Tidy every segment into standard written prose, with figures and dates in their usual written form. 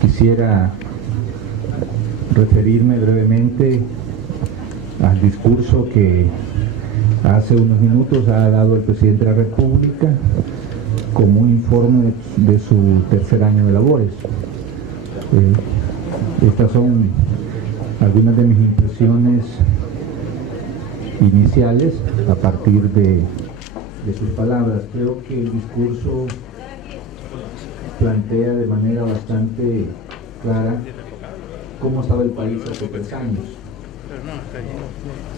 Quisiera referirme brevemente al discurso que hace unos minutos ha dado el presidente de la República como un informe de su tercer año de labores. Estas son algunas de mis impresiones iniciales a partir de sus palabras. Creo que el discurso plantea de manera bastante clara cómo estaba el país hace 3 años,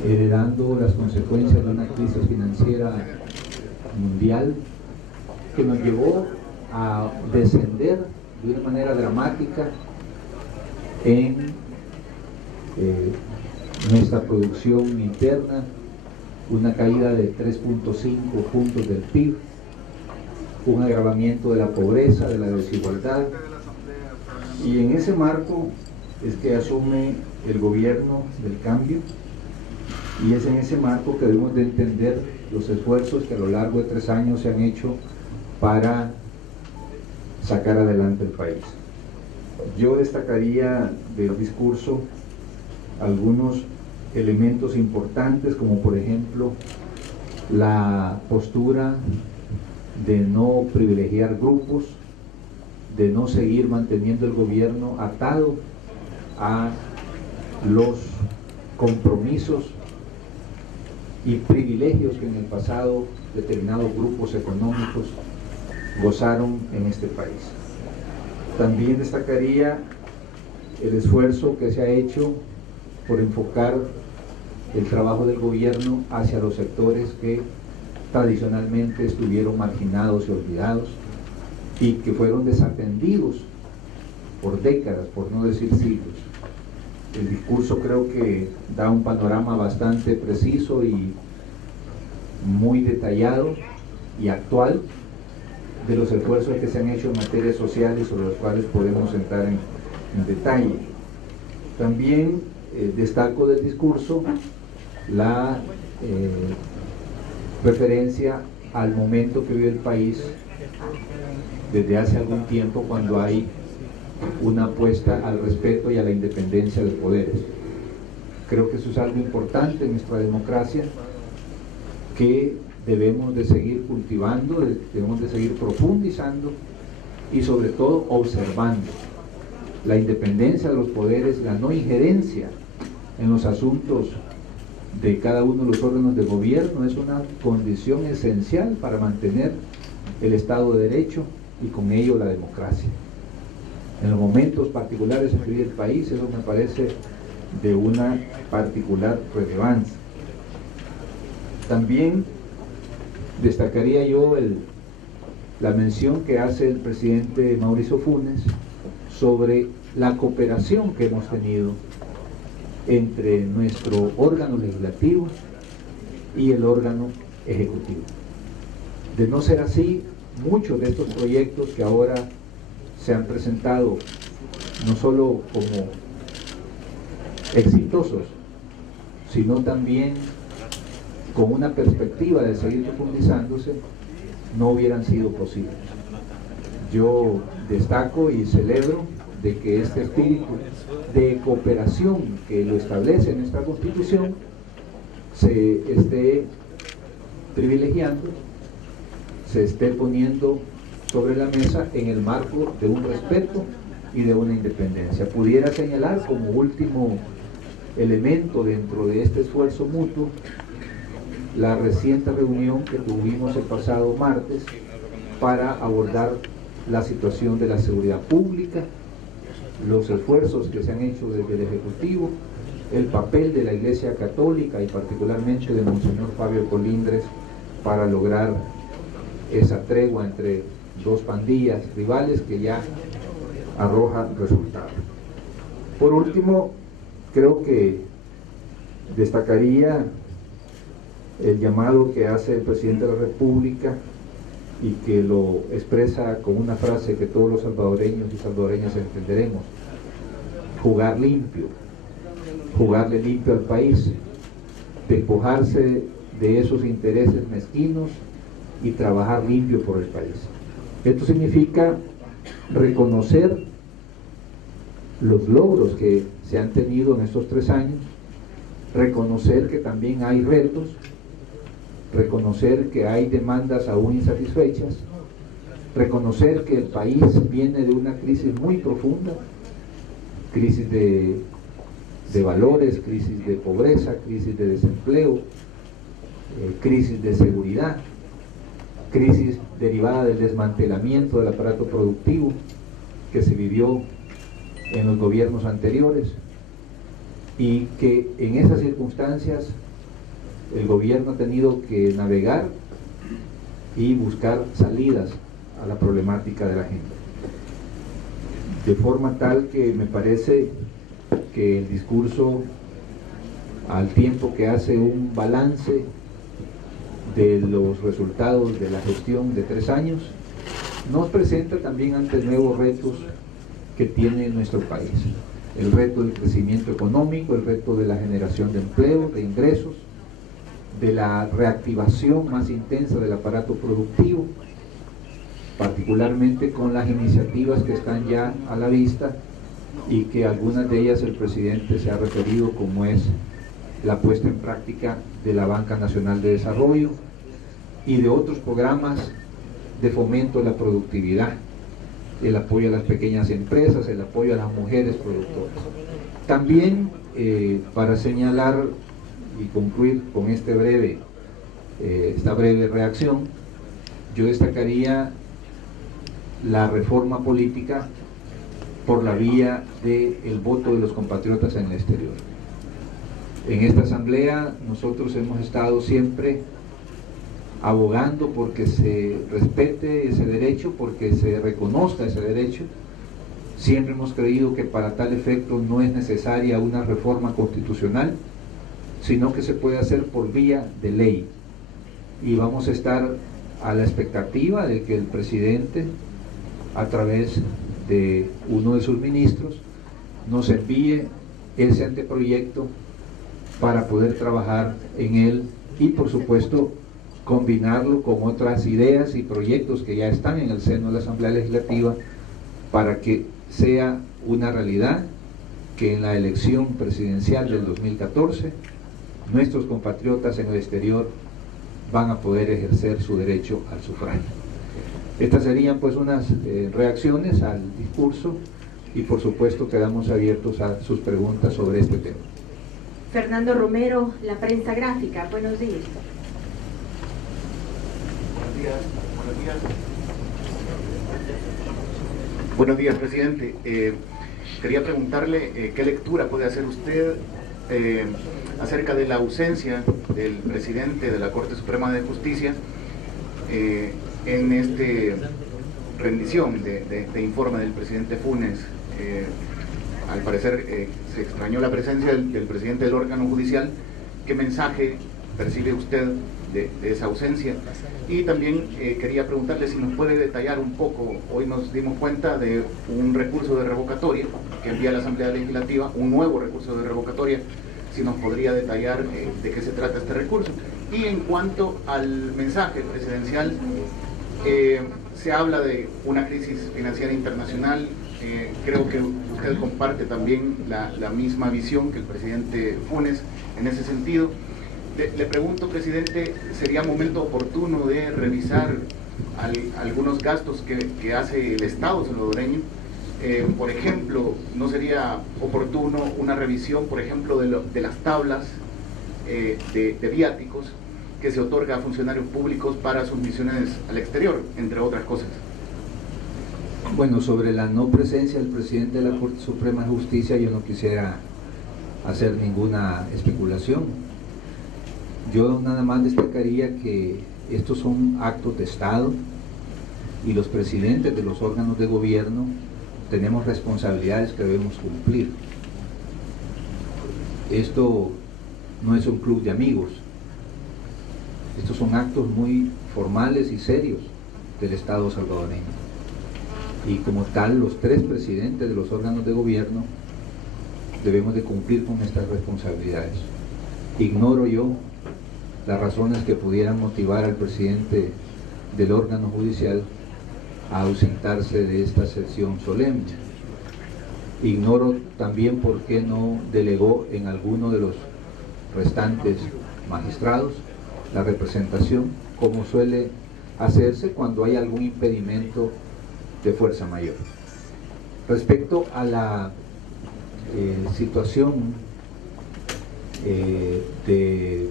heredando las consecuencias de una crisis financiera mundial que nos llevó a descender de una manera dramática en nuestra producción interna, una caída de 3.5 puntos del PIB, un agravamiento de la pobreza, de la desigualdad, y en ese marco es que asume el gobierno del cambio, y es en ese marco que debemos de entender los esfuerzos que a lo largo de 3 años se han hecho para sacar adelante el país. Yo destacaría del discurso algunos elementos importantes, como por ejemplo la postura de no privilegiar grupos, de no seguir manteniendo el gobierno atado a los compromisos y privilegios que en el pasado determinados grupos económicos gozaron en este país. También destacaría el esfuerzo que se ha hecho por enfocar el trabajo del gobierno hacia los sectores que tradicionalmente estuvieron marginados y olvidados y que fueron desatendidos por décadas, por no decir siglos. El discurso creo que da un panorama bastante preciso y muy detallado y actual de los esfuerzos que se han hecho en materia social y sobre los cuales podemos entrar en detalle. También destaco del discurso la referencia al momento que vive el país desde hace algún tiempo, cuando hay una apuesta al respeto y a la independencia de poderes. Creo que eso es algo importante en nuestra democracia, que debemos de seguir cultivando, debemos de seguir profundizando y sobre todo observando. La independencia de los poderes, la no injerencia en los asuntos de cada uno de los órganos de gobierno es una condición esencial para mantener el Estado de Derecho y con ello la democracia. En los momentos particulares en que vive el país, eso me parece de una particular relevancia. También destacaría yo la mención que hace el presidente Mauricio Funes sobre la cooperación que hemos tenido entre nuestro órgano legislativo y el órgano ejecutivo. De no ser así, muchos de estos proyectos que ahora se han presentado no solo como exitosos, sino también con una perspectiva de seguir profundizándose, no hubieran sido posibles. Yo destaco y celebro de que este espíritu de cooperación que lo establece nuestra Constitución se esté privilegiando, se esté poniendo sobre la mesa en el marco de un respeto y de una independencia. Pudiera señalar como último elemento dentro de este esfuerzo mutuo la reciente reunión que tuvimos el pasado martes para abordar la situación de la seguridad pública, los esfuerzos que se han hecho desde el Ejecutivo, el papel de la Iglesia Católica y particularmente de Monseñor Fabio Colindres para lograr esa tregua entre dos pandillas rivales que ya arroja resultados. Por último, creo que destacaría el llamado que hace el presidente de la República y que lo expresa con una frase que todos los salvadoreños y salvadoreñas entenderemos: jugar limpio, jugarle limpio al país, despojarse de esos intereses mezquinos y trabajar limpio por el país. Esto significa reconocer los logros que se han tenido en estos 3 años, reconocer que también hay retos, reconocer que hay demandas aún insatisfechas, reconocer que el país viene de una crisis muy profunda, crisis de valores, crisis de pobreza, crisis de desempleo, crisis de seguridad, crisis derivada del desmantelamiento del aparato productivo que se vivió en los gobiernos anteriores, y que en esas circunstancias el gobierno ha tenido que navegar y buscar salidas a la problemática de la gente. De forma tal que me parece que el discurso, al tiempo que hace un balance de los resultados de la gestión de 3 años, nos presenta también ante nuevos retos que tiene nuestro país. El reto del crecimiento económico, el reto de la generación de empleo, de ingresos, de la reactivación más intensa del aparato productivo, particularmente con las iniciativas que están ya a la vista y que algunas de ellas el presidente se ha referido, como es la puesta en práctica de la Banca Nacional de Desarrollo y de otros programas de fomento de la productividad, el apoyo a las pequeñas empresas, el apoyo a las mujeres productoras. También, para señalar y concluir con esta breve reacción, yo destacaría la reforma política por la vía del voto de los compatriotas en el exterior. En esta asamblea nosotros hemos estado siempre abogando porque se respete ese derecho, porque se reconozca ese derecho. Siempre hemos creído que para tal efecto no es necesaria una reforma constitucional, sino que se puede hacer por vía de ley. Y vamos a estar a la expectativa de que el presidente, a través de uno de sus ministros, nos envíe ese anteproyecto para poder trabajar en él y, por supuesto, combinarlo con otras ideas y proyectos que ya están en el seno de la Asamblea Legislativa para que sea una realidad que en la elección presidencial del 2014 nuestros compatriotas en el exterior van a poder ejercer su derecho al sufragio. Estas serían pues unas reacciones al discurso y por supuesto quedamos abiertos a sus preguntas sobre este tema. Fernando Romero, La Prensa Gráfica, buenos días. Buenos días, presidente. Quería preguntarle qué lectura puede hacer usted acerca de la ausencia del presidente de la Corte Suprema de Justicia en esta rendición de informe del presidente Funes. Al parecer se extrañó la presencia del presidente del órgano judicial. ¿Qué mensaje percibe usted de esa ausencia? Y también quería preguntarle si nos puede detallar un poco. Hoy nos dimos cuenta de un recurso de revocatoria que envía la Asamblea Legislativa, un nuevo recurso de revocatoria. Si nos podría detallar de qué se trata este recurso. Y en cuanto al mensaje presidencial, se habla de una crisis financiera internacional. Creo que usted comparte también la misma visión que el presidente Funes en ese sentido. Le pregunto, presidente, ¿sería momento oportuno de revisar algunos gastos que hace el Estado salvadoreño? Por ejemplo, ¿no sería oportuno una revisión, por ejemplo, de las tablas de viáticos que se otorga a funcionarios públicos para sus misiones al exterior, entre otras cosas? Bueno, sobre la no presencia del presidente de la Corte Suprema de Justicia, yo no quisiera hacer ninguna especulación. Yo nada más destacaría que estos son actos de Estado y los presidentes de los órganos de gobierno tenemos responsabilidades que debemos cumplir. Esto no es un club de amigos. Estos son actos muy formales y serios del Estado salvadoreño. Y como tal, los 3 presidentes de los órganos de gobierno debemos de cumplir con estas responsabilidades. Ignoro yo las razones que pudieran motivar al presidente del órgano judicial a ausentarse de esta sesión solemne. Ignoro también por qué no delegó en alguno de los restantes magistrados la representación, como suele hacerse cuando hay algún impedimento de fuerza mayor. Respecto a la situación de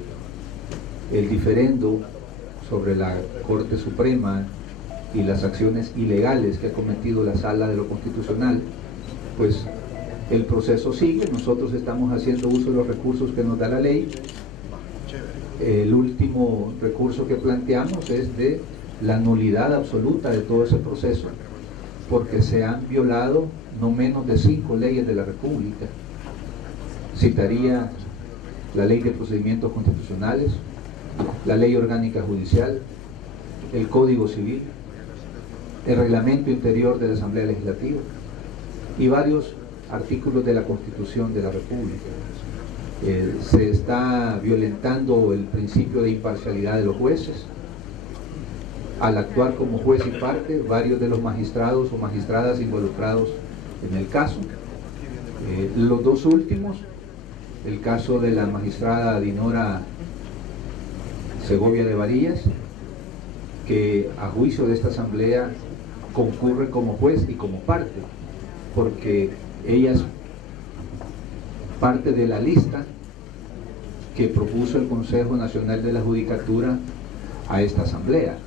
el diferendo sobre la Corte Suprema y las acciones ilegales que ha cometido la Sala de lo Constitucional, pues el proceso sigue. Nosotros estamos haciendo uso de los recursos que nos da la ley. El último recurso que planteamos es de la nulidad absoluta de todo ese proceso, porque se han violado no menos de 5 leyes de la República. Citaría la Ley de Procedimientos Constitucionales, la Ley Orgánica Judicial, el Código Civil, el Reglamento Interior de la Asamblea Legislativa y varios artículos de la Constitución de la República. Se está violentando el principio de imparcialidad de los jueces. Al actuar como juez y parte, varios de los magistrados o magistradas involucrados en el caso. Los dos últimos, el caso de la magistrada Dinora Segovia de Varillas, que a juicio de esta asamblea concurre como juez y como parte, porque ella es parte de la lista que propuso el Consejo Nacional de la Judicatura a esta asamblea.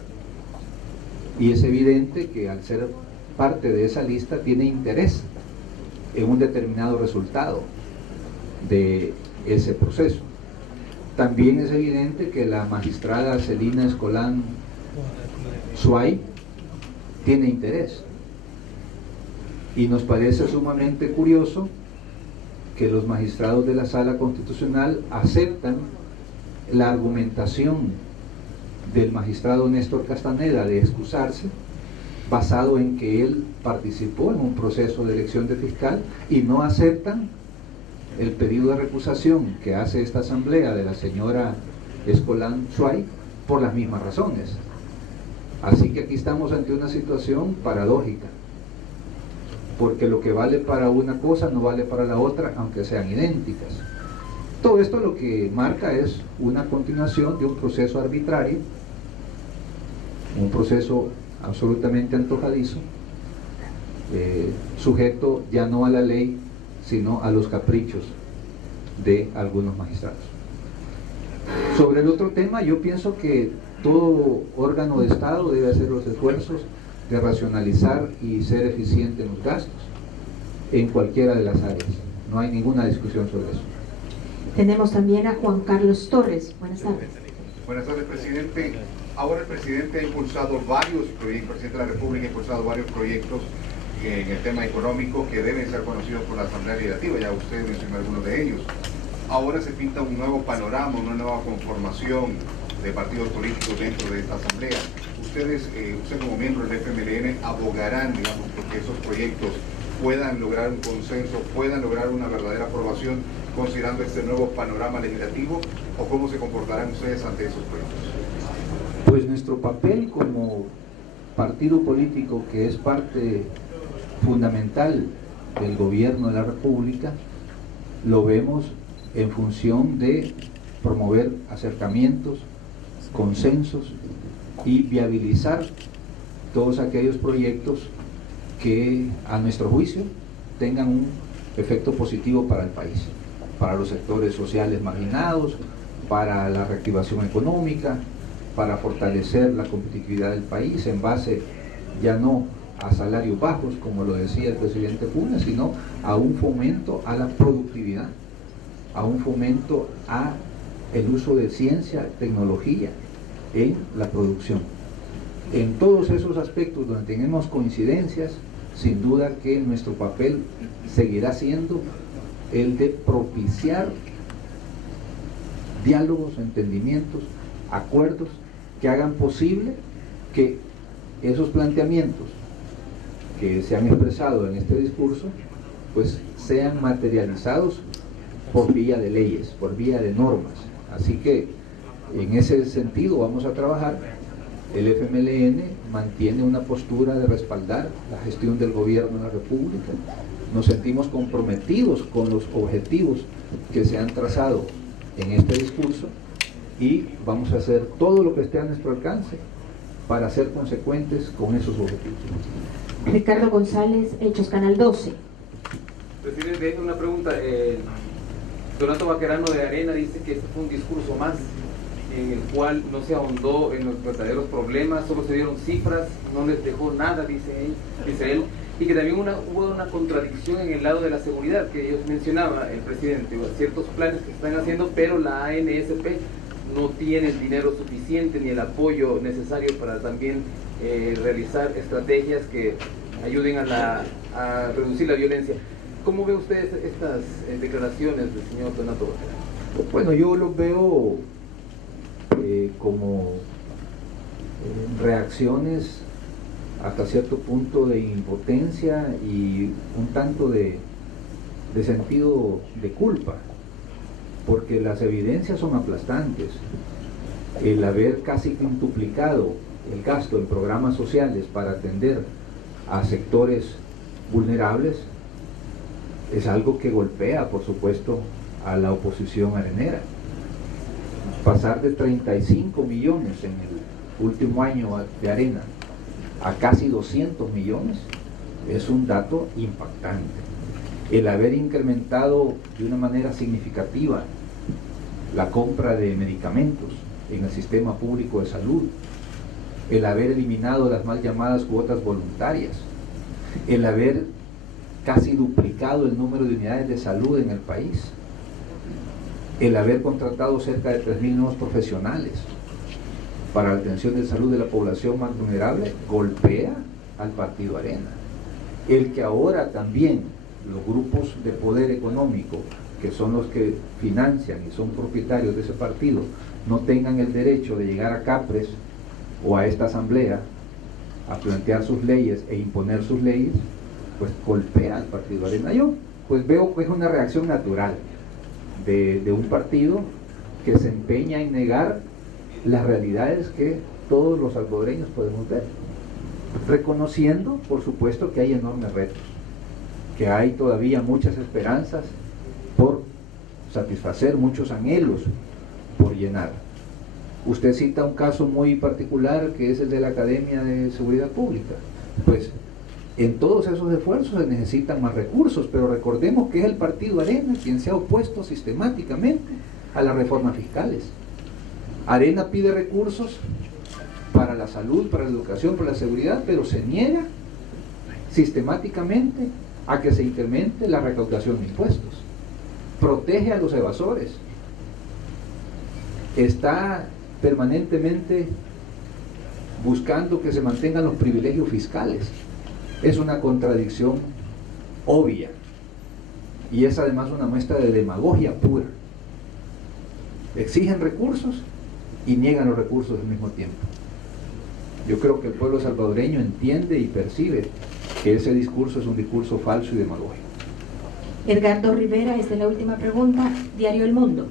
Y es evidente que al ser parte de esa lista tiene interés en un determinado resultado de ese proceso. También es evidente que la magistrada Celina Escolán Suay tiene interés, y nos parece sumamente curioso que los magistrados de la Sala Constitucional aceptan la argumentación del magistrado Néstor Castaneda de excusarse, basado en que él participó en un proceso de elección de fiscal, y no aceptan el pedido de recusación que hace esta asamblea de la señora Escolán Suay por las mismas razones. Así que aquí estamos ante una situación paradójica, porque lo que vale para una cosa no vale para la otra, aunque sean idénticas. Todo esto lo que marca es una continuación de un proceso arbitrario, un proceso absolutamente antojadizo, sujeto ya no a la ley, sino a los caprichos de algunos magistrados. Sobre el otro tema, yo pienso que todo órgano de Estado debe hacer los esfuerzos de racionalizar y ser eficiente en los gastos en cualquiera de las áreas. No hay ninguna discusión sobre eso. Tenemos también a Juan Carlos Torres. Buenas tardes. Buenas tardes, presidente. Ahora el presidente ha impulsado varios proyectos, el presidente de la República ha impulsado varios proyectos en el tema económico que deben ser conocidos por la Asamblea Legislativa, ya usted mencionó algunos de ellos. Ahora se pinta un nuevo panorama, una nueva conformación de partidos políticos dentro de esta Asamblea. Usted como miembro del FMLN abogarán, digamos, porque esos proyectos puedan lograr un consenso, puedan lograr una verdadera aprobación, considerando este nuevo panorama legislativo, o cómo se comportarán ustedes ante esos proyectos. Pues nuestro papel como partido político, que es parte fundamental del gobierno de la República, lo vemos en función de promover acercamientos, consensos y viabilizar todos aquellos proyectos que a nuestro juicio tengan un efecto positivo para el país, para los sectores sociales marginados, para la reactivación económica, para fortalecer la competitividad del país en base ya no a salarios bajos, como lo decía el presidente Funes, sino a un fomento a la productividad, a un fomento a el uso de ciencia, tecnología en la producción. En todos esos aspectos donde tenemos coincidencias, sin duda que nuestro papel seguirá siendo el de propiciar diálogos, entendimientos, acuerdos que hagan posible que esos planteamientos que se han expresado en este discurso pues sean materializados por vía de leyes, por vía de normas. Así que en ese sentido vamos a trabajar el FMLN mantiene una postura de respaldar la gestión del gobierno de la República. Nos sentimos comprometidos con los objetivos que se han trazado en este discurso y vamos a hacer todo lo que esté a nuestro alcance para ser consecuentes con esos objetivos. Ricardo González, Hechos Canal 12. Presidente, una pregunta. Donato Baquerano de Arena dice que este fue un discurso más en el cual no se ahondó en los verdaderos problemas, solo se dieron cifras, no les dejó nada, dice él, y que también hubo una contradicción en el lado de la seguridad, que ellos mencionaba el presidente, ciertos planes que están haciendo, pero la ANSP no tiene el dinero suficiente ni el apoyo necesario para también realizar estrategias que ayuden a reducir la violencia. ¿Cómo ve usted estas declaraciones del señor Donato Baquerano? Bueno, yo los veo como reacciones hasta cierto punto de impotencia y un tanto de sentido de culpa, porque las evidencias son aplastantes. El haber casi quintuplicado el gasto en programas sociales para atender a sectores vulnerables es algo que golpea, por supuesto, a la oposición arenera. Pasar de 35 millones en el último año de Arena a casi 200 millones es un dato impactante. El haber incrementado de una manera significativa la compra de medicamentos en el sistema público de salud, el haber eliminado las mal llamadas cuotas voluntarias, el haber casi duplicado el número de unidades de salud en el país, el haber contratado cerca de 3.000 nuevos profesionales para la atención de salud de la población más vulnerable, golpea al partido Arena. El que ahora también los grupos de poder económico, que son los que financian y son propietarios de ese partido, no tengan el derecho de llegar a Capres o a esta asamblea a plantear sus leyes e imponer sus leyes, pues golpea al partido Arena. Yo pues veo que es una reacción natural de un partido que se empeña en negar las realidades que todos los salvadoreños podemos ver, reconociendo por supuesto que hay enormes retos, que hay todavía muchas esperanzas por satisfacer, muchos anhelos por llenar. Usted cita un caso muy particular que es el de la Academia de Seguridad Pública. Pues en todos esos esfuerzos se necesitan más recursos, pero recordemos que es el partido Arena quien se ha opuesto sistemáticamente a las reformas fiscales. Arena pide recursos para la salud, para la educación, para la seguridad, pero se niega sistemáticamente a que se incremente la recaudación de impuestos. Protege a los evasores. Está permanentemente buscando que se mantengan los privilegios fiscales. Es una contradicción obvia y es además una muestra de demagogia pura. Exigen recursos y niegan los recursos al mismo tiempo. Yo creo que el pueblo salvadoreño entiende y percibe que ese discurso es un discurso falso y demagógico. Edgardo Rivera, esta es la última pregunta, Diario El Mundo.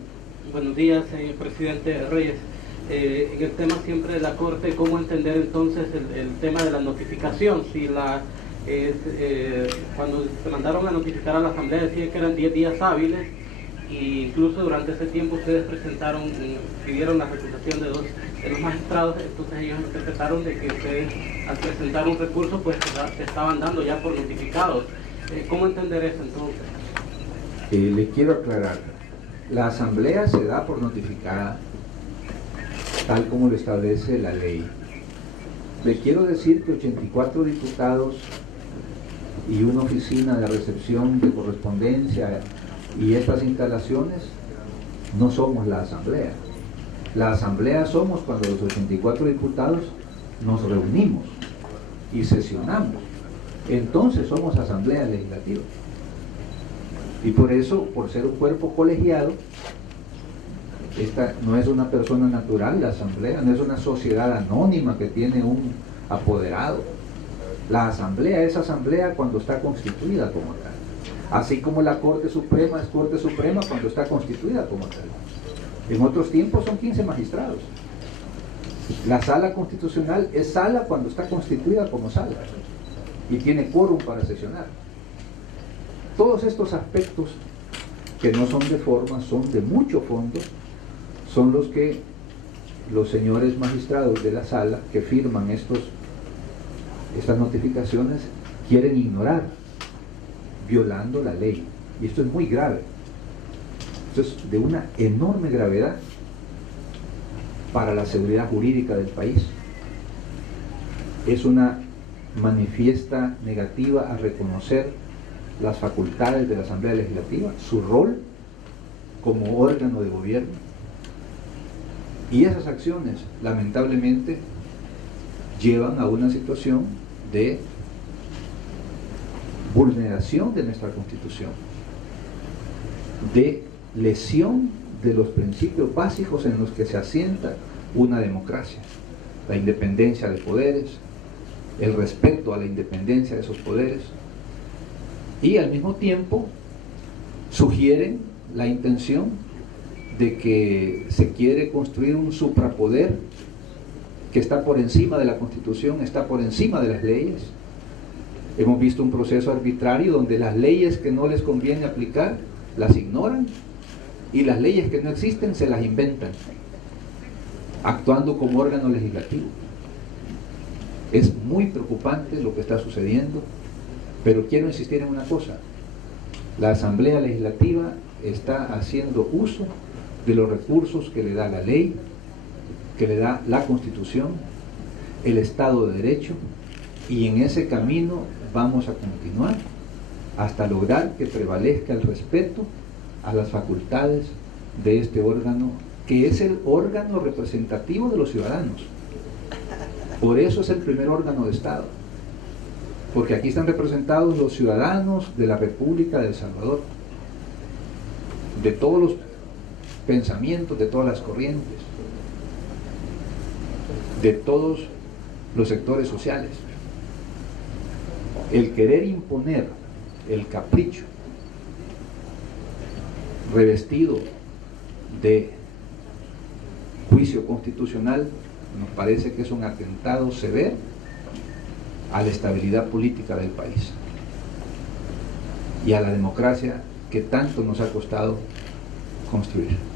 Buenos días, señor presidente Reyes. En el tema siempre de la Corte, ¿cómo entender entonces el tema de la notificación? Si cuando se mandaron a notificar a la Asamblea decían que eran 10 días hábiles, e incluso durante ese tiempo ustedes pidieron la recusación de dos de los magistrados, entonces ellos interpretaron de que ustedes al presentar un recurso pues se estaban dando ya por notificados. ¿Cómo entender eso entonces? Le quiero aclarar, la Asamblea se da por notificada tal como lo establece la ley. Le quiero decir que 84 diputados y una oficina de recepción de correspondencia y estas instalaciones no somos la Asamblea. La Asamblea somos cuando los 84 diputados nos reunimos y sesionamos. Entonces somos Asamblea Legislativa. Y por eso, por ser un cuerpo colegiado, esta no es una persona natural, la Asamblea, no es una sociedad anónima que tiene un apoderado. La Asamblea es Asamblea cuando está constituida como tal. Así como la Corte Suprema es Corte Suprema cuando está constituida como tal. En otros tiempos son 15 magistrados. La sala constitucional es sala cuando está constituida como sala y tiene quórum para sesionar. Todos estos aspectos que no son de forma, son de mucho fondo, son los que los señores magistrados de la sala que firman estas notificaciones quieren ignorar, violando la ley. Y esto es muy grave. Esto es de una enorme gravedad para la seguridad jurídica del país. Es una manifiesta negativa a reconocer las facultades de la Asamblea Legislativa, su rol como órgano de gobierno. Y esas acciones, lamentablemente, llevan a una situación de vulneración de nuestra Constitución, de lesión de los principios básicos en los que se asienta una democracia: la independencia de poderes, el respeto a la independencia de esos poderes, y al mismo tiempo sugieren la intención de que se quiere construir un suprapoder que está por encima de la Constitución, está por encima de las leyes. Hemos visto un proceso arbitrario donde las leyes que no les conviene aplicar las ignoran y las leyes que no existen se las inventan, actuando como órgano legislativo. Es muy preocupante lo que está sucediendo, pero quiero insistir en una cosa: la Asamblea Legislativa está haciendo uso de los recursos que le da la ley, que le da la Constitución, el Estado de Derecho, y en ese camino vamos a continuar hasta lograr que prevalezca el respeto a las facultades de este órgano, que es el órgano representativo de los ciudadanos. Por eso es el primer órgano de Estado, porque aquí están representados los ciudadanos de la República de El Salvador, de todos los pensamientos, de todas las corrientes, de todos los sectores sociales. El querer imponer el capricho revestido de juicio constitucional nos parece que es un atentado severo a la estabilidad política del país y a la democracia que tanto nos ha costado construir.